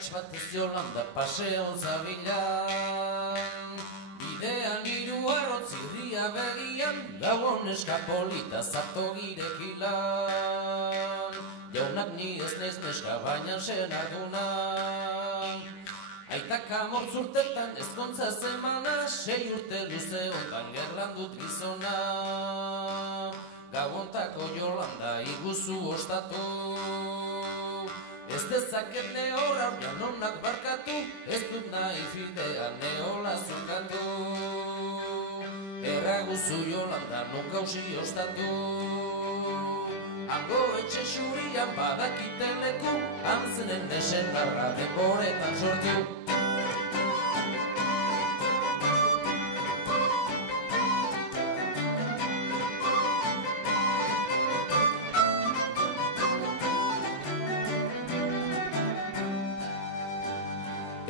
urrats bat ez Jolanda paseon zabilan. Bidean hiru arrotz irria begian, gauon eskapolita zato girekilan. Jaunak ni ez naiz neska baina senarduna. Aitak amortz urtetan ezkontza zemana, 6 urte luze hontan gerlan dut gizona. Gabontako Jolanda iguzu ostatu. Ez dezaket nehorra janonak barkatu, ez dut nahi fidea nehola zukatu. Erraguzu Jolanda nuk hausi ostatu. Hango etxe xurian badakiten leku, antzenen desen barra denboretan sortu.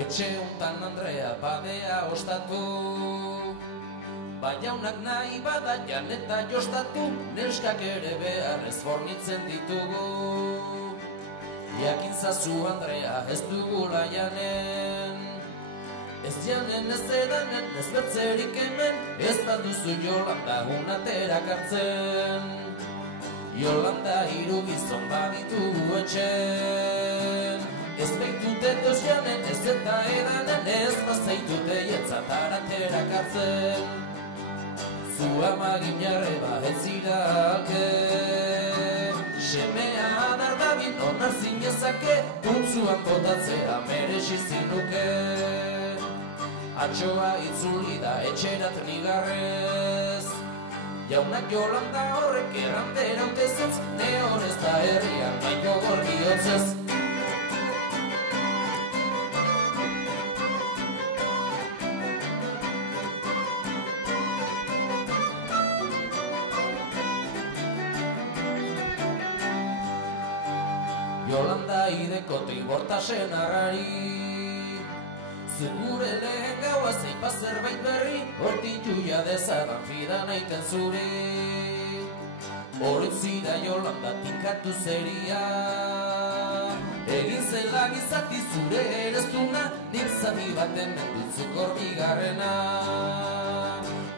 Etxe hontan Andrea badea ostatu. Baiaunak nahi bada janeta jostatu, neskak ere beharrez fornitzen ditugu. Jakinzazu Andrea ez dugula janen, ez janen ez edanen, ez bertzerik hemen, ez baduzu Jolanda unaterak hartzen. Jolanda hiru gizon baditugu etxen, ez baitute deus janen, ez eta edanen, ez bazaitute jetzataraterak hartzen. Zu amagin jarreba ez zirake, semea adar dabil onar zinezake, puntzuan botatzea merexi zinuke. Atxoa itzuli da etxerat nigarrez, jaunak Jolanda horrek errantera utezez, ne horrez da herrian maiko gorgiotzez. Jolanda ideko tribortasen harrari, zugure lehen gaua zeipa zerbait berri, hortitu jadezadan fidan aiten zuri. Horretzi da Jolanda tinkatu zeria, egin zela gizati zure ereztuna, nik zati baten mendutzuk horbigarrena.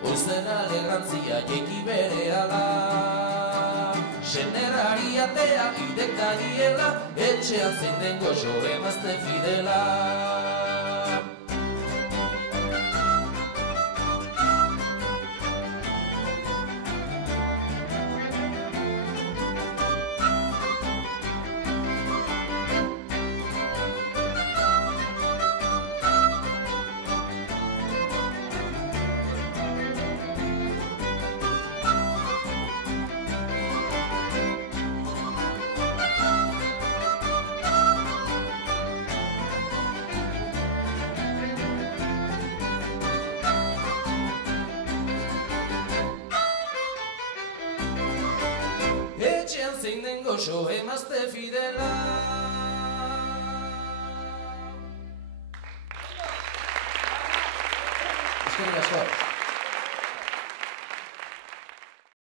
Oizen alegrantzia jeki bere ala, senerari atea ideka diela, etxean zein den goxo emazte fidela. Etxean zein den goxo emazte fidela. Eskerrik asko.